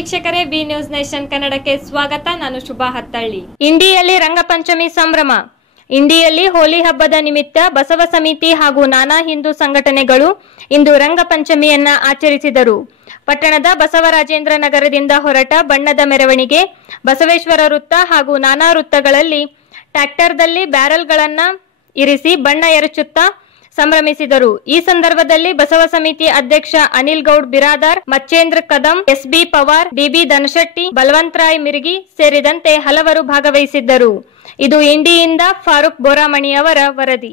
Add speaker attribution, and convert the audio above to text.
Speaker 1: ವೀಕ್ಷಕರೇ, B news nation ಕನ್ನಡಕ್ಕೆ ಸ್ವಾಗತ. ನಾನು ಶುಭಾ ಹತ್ತಳ್ಳಿ. ಇಂಡಿಯಲ್ಲಿ ರಂಗಪಂಚಮಿ ಸಂಭ್ರಮ. ಇಂಡಿಯಲ್ಲಿ ಹೋಲಿ ಹಬ್ಬದ ನಿಮಿತ್ತ ಬಸವ ಸಮಿತಿ ಹಾಗೂ ನಾನಾ ಹಿಂದೂ ಸಂಘಟನೆಗಳು ಇಂದು ರಂಗಪಂಚಮಿಯನ್ನ ಆಚರಿಸಿದರು. ಪಟ್ಟಣದ ಬಸವರಾಜೇಂದ್ರ ನಗರದಿಂದ ಹೊರಟ ಬಣ್ಣದ ಮೆರವಣಿಗೆ, ಬಸವೇಶ್ವರ ವೃತ್ತ ಹಾಗೂ ನಾನಾ ವೃತ್ತಗಳಲ್ಲಿ ಟ್ರ್ಯಾಕ್ಟರ್ದಲ್ಲಿ ಬ್ಯಾರಲ್ಗಳನ್ನ ಇರಿಸಿ ಬಣ್ಣ ಎರಚುತ್ತಾ ಸಂಭ್ರಮಿಸಿದರು. ಈ ಸಂದರ್ಭದಲ್ಲಿ ಬಸವ ಸಮಿತಿ ಅಧ್ಯಕ್ಷ ಅನಿಲ್ ಗೌಡ್, ಬಿರಾದಾರ್, ಮಚ್ಚೇಂದ್ರ ಕದಂ, ಎಸ್ಬಿ ಪವಾರ್ ಡಿಬಿ ಧನಶೆಟ್ಟಿ, ಬಲವಂತರಾಯ್ ಮಿರ್ಗಿ ಸೇರಿದಂತೆ ಹಲವರು ಭಾಗವಹಿಸಿದ್ದರು. ಇದು ಇಂಡಿಯಿಂದ ಫಾರೂಕ್ ಬೋರಾಮಣಿಯವರ ವರದಿ.